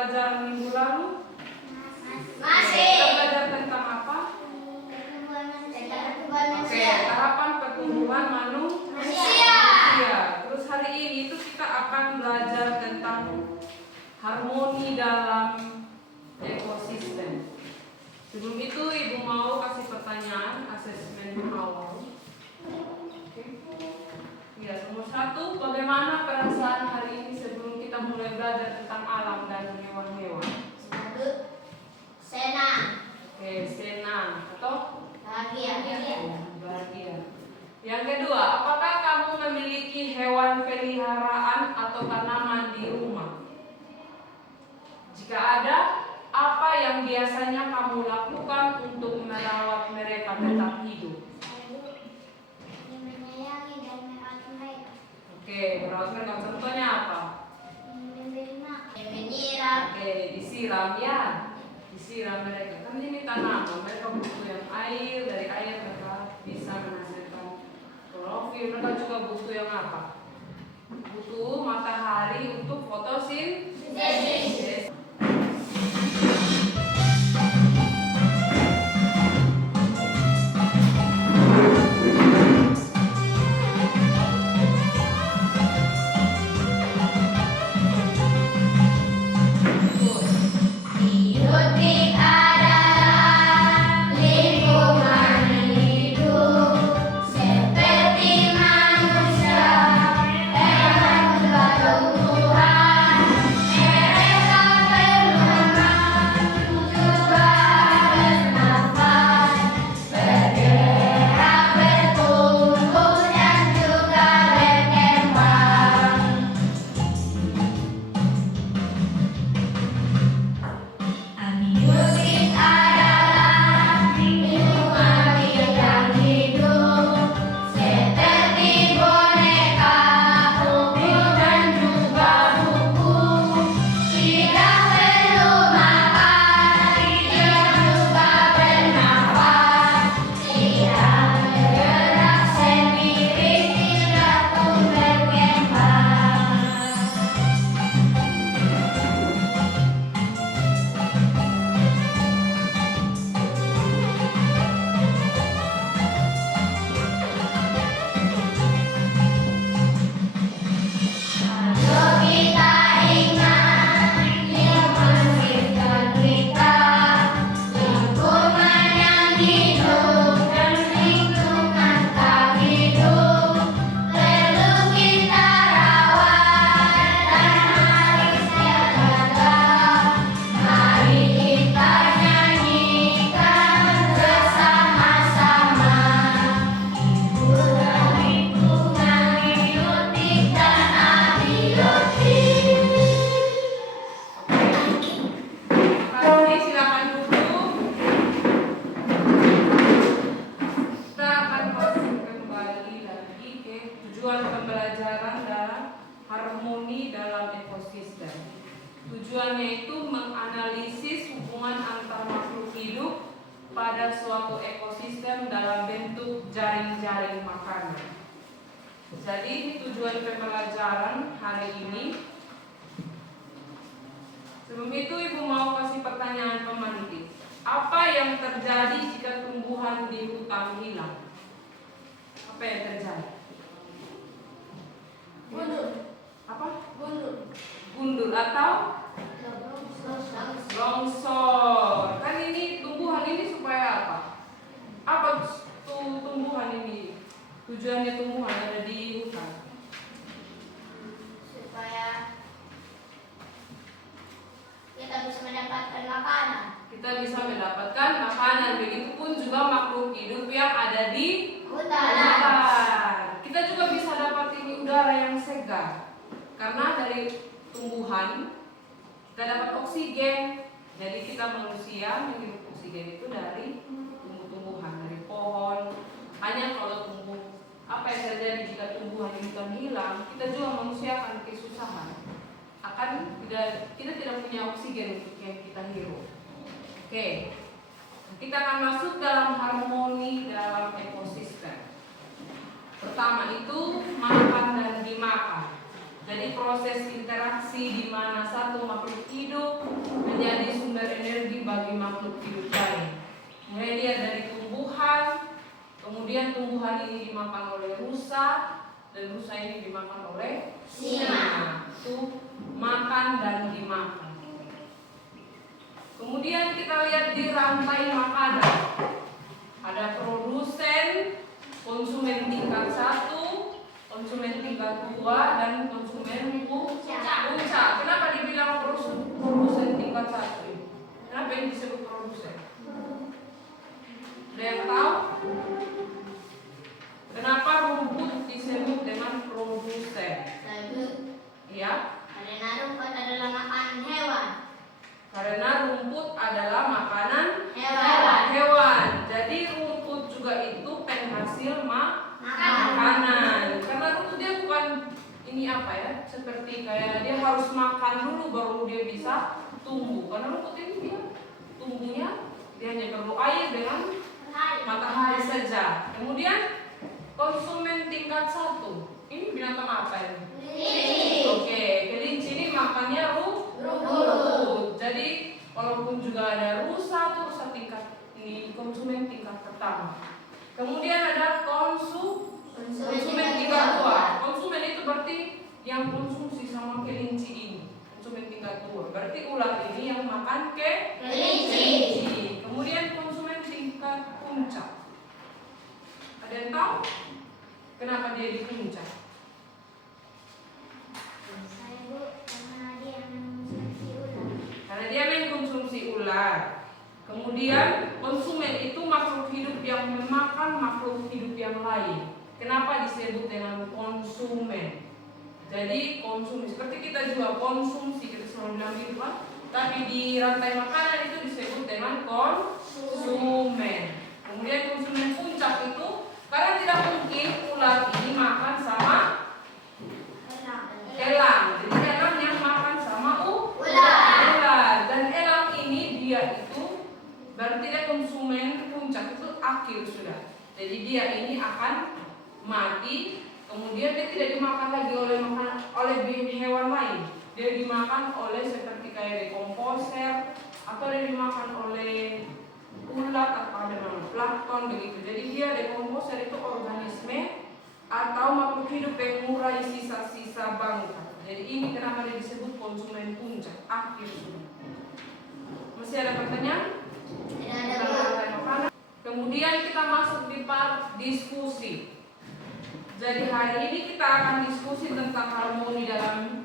pelajaran minggu lalu? Masih. Kita belajar tentang apa? Oke, tahapan pertumbuhan manusia. Terus hari ini itu kita akan belajar tentang harmoni dalam ekosistem. Sebelum itu Ibu mau kasih pertanyaan asesmen awal. Oke. Ya, nomor 1, bagaimana perasaan hari ini sebelum kita mulai belajar tentang alam dan hewan-hewan? Senang. Oke, senang atau Bahagia. bahagia. Yang kedua, apakah kamu memiliki hewan peliharaan atau tanaman di rumah? Jika ada, apa yang biasanya kamu lakukan untuk merawat mereka tetap hidup? Menyayangi dan merawat mereka. Oke, merawat mereka contohnya apa? Menyiram. Oke, disiram ya. Disiram mereka. Kan ini tanaman, mereka butuh yang air, dari air mereka bisa menghasilkan klorofil. Mereka juga butuh yang apa? Butuh matahari untuk fotosintesis. Tujuan pembelajaran dalam harmoni dalam ekosistem. Tujuannya itu menganalisis hubungan antar makhluk hidup pada suatu ekosistem dalam bentuk jaring-jaring makanan. Jadi ini tujuan pembelajaran hari ini. Sebelum itu Ibu mau kasih pertanyaan pemantik. Apa yang terjadi jika tumbuhan di hutan hilang? Apa yang terjadi? Gundul. Apa? Gundul. Gundul atau longsor. Kan ini tumbuhan ini supaya apa? Apa tumbuhan ini? Tujuannya tumbuhan ada di hutan Supaya kita bisa mendapatkan makanan. kita bisa mendapatkan makanan. Begitupun juga makhluk hidup yang ada di hutan. Kita juga bisa dapat ini udara yang segar karena dari tumbuhan kita dapat oksigen. Jadi kita manusia menghirup oksigen itu dari tumbuh-tumbuhan, dari pohon. Hanya kalau apa yang terjadi jika tumbuhan itu hilang, kita juga manusia akan kesusahan. Kita tidak punya oksigen untuk yang kita hirup. Oke. Kita akan masuk dalam harmoni dalam ekosistem. Pertama itu makan dan dimakan. Jadi proses interaksi di mana satu makhluk hidup makhluk hidup lain. Mulai dia dari tumbuhan, kemudian tumbuhan ini dimakan oleh rusa, dan rusa ini dimakan oleh singa. Itu makan dan dimakan. Kemudian kita lihat di rantai makanan. Ada produsen, konsumen tingkat 1, konsumen tingkat 2, dan konsumen puncak. Kenapa dibilang produsen tingkat 1 ini? Kenapa ini disebut produsen? Ada yang tahu? Kenapa rumput disebut dengan produsen? Ya? Karena rumput adalah makanan hewan. Karena rumput adalah makanan Hewan. hewan. Jadi rumput juga itu penghasil makanan. Karena rumput dia bukan ini apa ya? Seperti kayak dia harus makan dulu baru dia bisa tumbuh. Karena rumput ini dia tumbuhnya dia hanya perlu air dengan matahari saja. Kemudian konsumen tingkat 1. Ini binatang apa ini? Oke, kelinci ini makannya rumput. Jadi walaupun juga ada rusa, itu rusa tingkat ini konsumen tingkat pertama. Kemudian ada konsumen tingkat 2. Konsumen itu berarti yang konsumsi sama kelinci ini. Konsumen tingkat 2. Berarti ular ini yang makan kelinci. Kemudian konsumen tingkat puncak. Ada yang tahu kenapa dia di puncak? Karena dia mengkonsumsi ular. Kemudian konsumen itu makhluk hidup yang memakan makhluk hidup yang lain. Kenapa disebut dengan konsumen? Jadi konsumsi seperti kita juga konsumsi, kita selalu bilang gitu kan. Tapi di rantai makanan itu disebut dengan konsumen. Kemudian konsumen puncak itu karena tidak mungkin ular ini makan sama elang. Jadi elang yang makan sama ular. Dan elang ini dia itu berarti dia konsumen puncak itu akhir sudah. Jadi dia ini akan mati. Kemudian dia tidak dimakan lagi oleh hewan lain. Dia dimakan oleh seperti kayak dekomposer atau dia dimakan oleh ulat atau ada namanya plankton begitu. Jadi dia dekomposer itu organisme atau makhluk hidup yang mengurai sisa-sisa bangkai. Jadi ini kenapa dia disebut konsumen puncak akhir sudah. Masih ada pertanyaan? Kemudian kita masuk di part diskusi. Jadi hari ini kita akan diskusi tentang harmoni dalam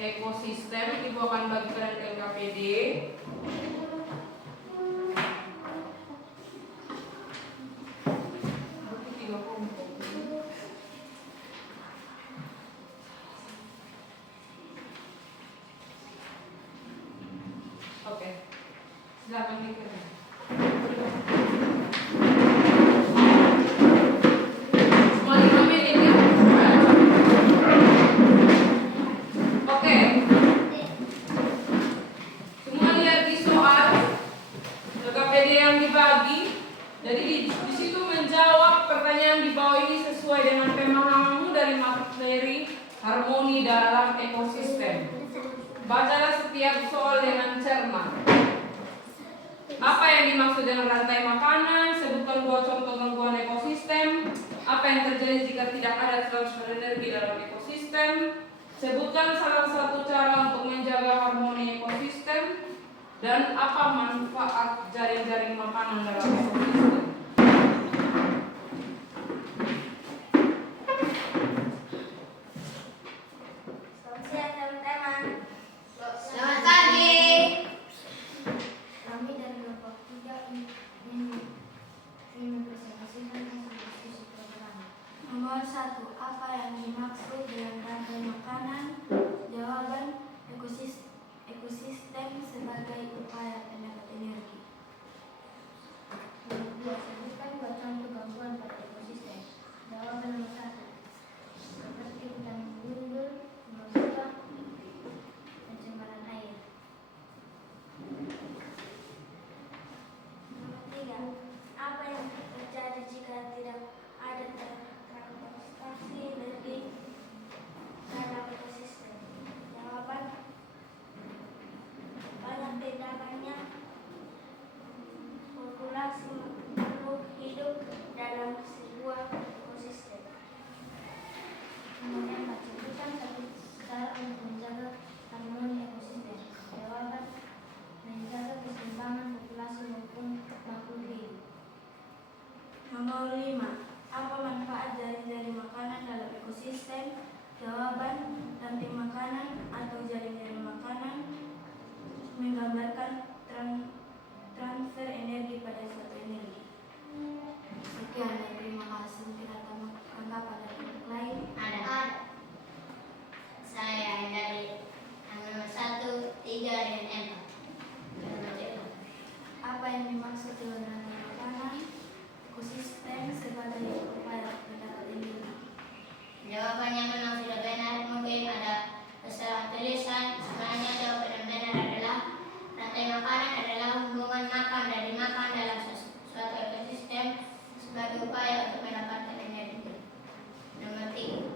ekosistem. Ibu akan bagikan LKPD. Oke, silakan dikirim. Semua 5 menit ya. Oke. Semua lihat di soal LKPD yang dibagi. Jadi di situ menjawab pertanyaan di bawah ini sesuai dengan pemahamanmu dari materi harmoni dalam ekosistem. Bacalah setiap soal dengan cermat. Apa yang dimaksud dengan rantai makanan? Sebutkan 2 contoh gangguan ekosistem. Apa yang terjadi jika tidak ada transfer energi dalam ekosistem? Sebutkan salah satu cara untuk menjaga harmoni ekosistem. Dan apa manfaat jaring-jaring makanan dalam ekosistem? Selamat pagi. Kami dari kelompok 3 ingin berpresentasi tentang diskusi program. Nomor 1. Apa yang dimaksud dengan rantai makanan? Jawaban: ekosistem sebagai upaya pendapat energi. Nomor 2. harmoni ekosistem. Jawaban: menjaga keseimbangan populasi maupun makhluk hidup. Nomor 5. Apa manfaat jaring-jaring makanan dalam ekosistem? Jawaban: ranting makanan atau jaring-jaring makanan menggambarkan transfer energi pada suatu energi. Sekian dan terima kasih. Kita tanggapan dari yang lain. Ada. Saya dari nomor 1, 3, dan 4. Apa yang dimaksud dengan ranting makanan ekosistem sebagai upaya mendapat energi? Jawabannya memang sudah benar. Mungkin ada kesalahan tulisan. Sebenarnya jawaban yang benar adalah rantai makanan adalah hubungan makan dari makan dalam suatu ekosistem sebagai upaya untuk mendapatkan energi. Nomor 3.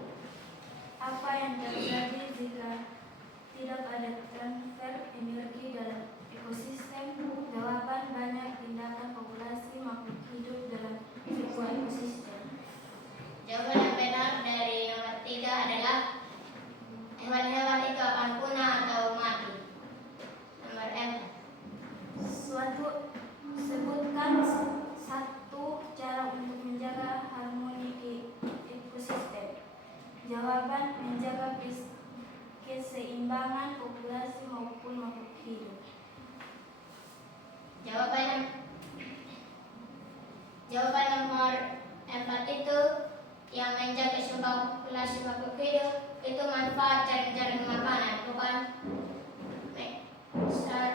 Apa yang terjadi jika tidak ada transfer energi dalam ekosistem? Jawaban: banyak tindakan populasi makhluk hidup dalam sebuah ekosistem. Jawaban yang benar dari nomor 3 adalah hewan-hewan itu akan punah atau mati. Nomor 4. Sebutkan satu cara untuk menjaga harmoni ekosistem. Jawaban: menjaga keseimbangan populasi maupun makhluk hidup. Jawaban nomor 4 itu yang menjaga keseimbangan populasi makhluk hidup itu manfaat jaring-jaring makanan, bukan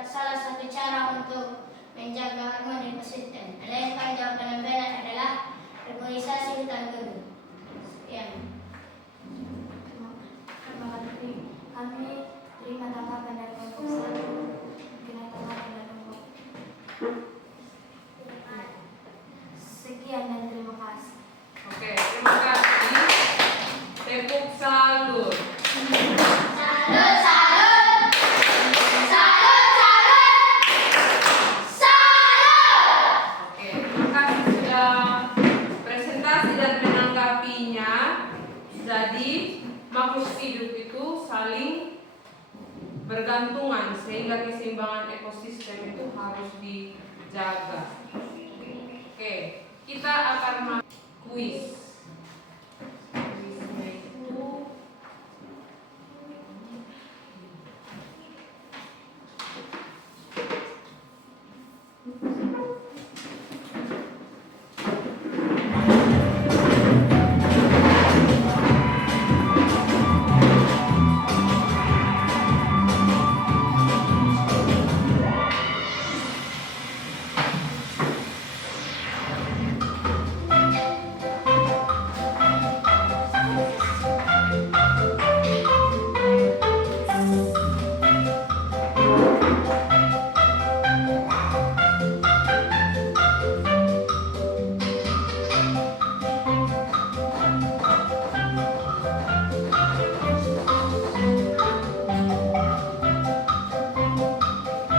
salah satu cara untuk menjaga harmoni ekosistem. Melainkan jawaban yang benar adalah reboisasi hutan gundul. Sekian. Terima kasih. Kami terima tanggapan dari kelompok 1. Kita tanggapan dari kelompok. Sekian dan terima kasih. Oke, terima kasih. Tepuk salut. Salut, salut. Salut, salut. Salut. Oke, terima kasih sudah presentasi dan menanggapinya. Jadi makhluk hidup itu saling bergantungan sehingga keseimbangan ekosistem itu harus dijaga. Oke, kita akan kuis. Kuisnya itu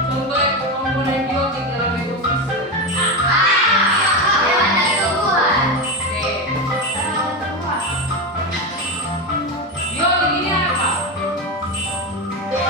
contoh komponen biotik dalam ekosistem. Hewan dan tumbuhan. Oke. Biotik ini apa? Oke.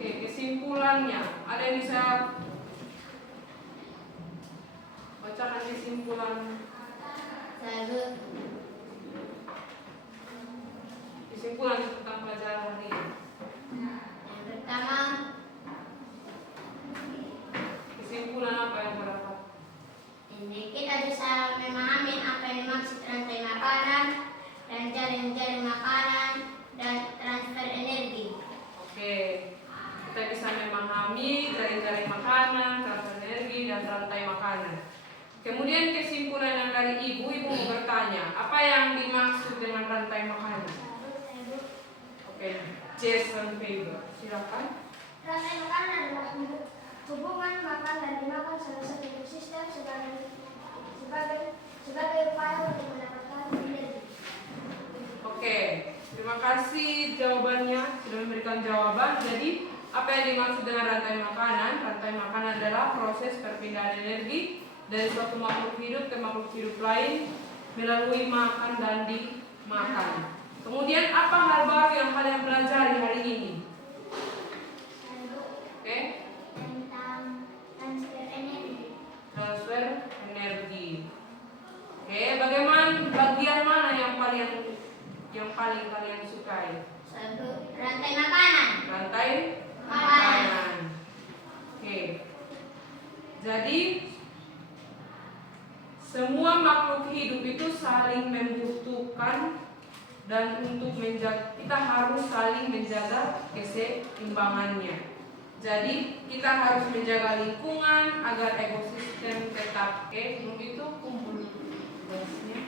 Oke, kesimpulannya. Ada yang bisa bacakan kesimpulan tentang pelajaran hari ini? Yang pertama, Kesimpulan apa yang terdapat? ini kita bisa memahami apa yang dimaksud rantai makanan dan jaring-jaring makanan dan transfer energi. Oke, kita bisa memahami jaring-jaring makanan, transfer energi, dan rantai makanan. Kemudian kesimpulan yang dari ibu mau bertanya, apa yang dimaksud dengan rantai makanan? Oke, Jason Faber, silakan. Rantai makanan adalah tubuh Jadi apa yang dimaksud dengan rantai makanan? Rantai makanan adalah proses perpindahan energi dari suatu makhluk hidup ke makhluk hidup lain melalui makan dan dimakan. Kemudian apa hal baru yang kalian pelajari hari ini? Oke? Tentang transfer energi. Transfer energi. Oke, bagaimana bagian mana yang paling kalian sukai? Satu, rantai makanan. Rantai Makanan. makanan. Oke. Jadi semua makhluk hidup itu saling membutuhkan, dan untuk menjaga, kita harus saling menjaga keseimbangannya. Jadi kita harus menjaga lingkungan agar ekosistem tetap sebelum itu kumpul tugasnya.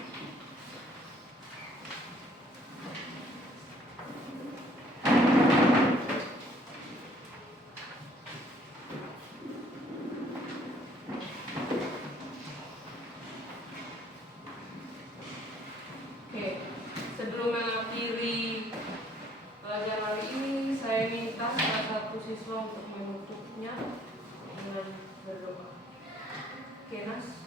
Oke, sebelum mengakhiri pelajaran hari ini, saya minta salah satu siswa untuk menutupnya dengan berdoa. Oke, Nas.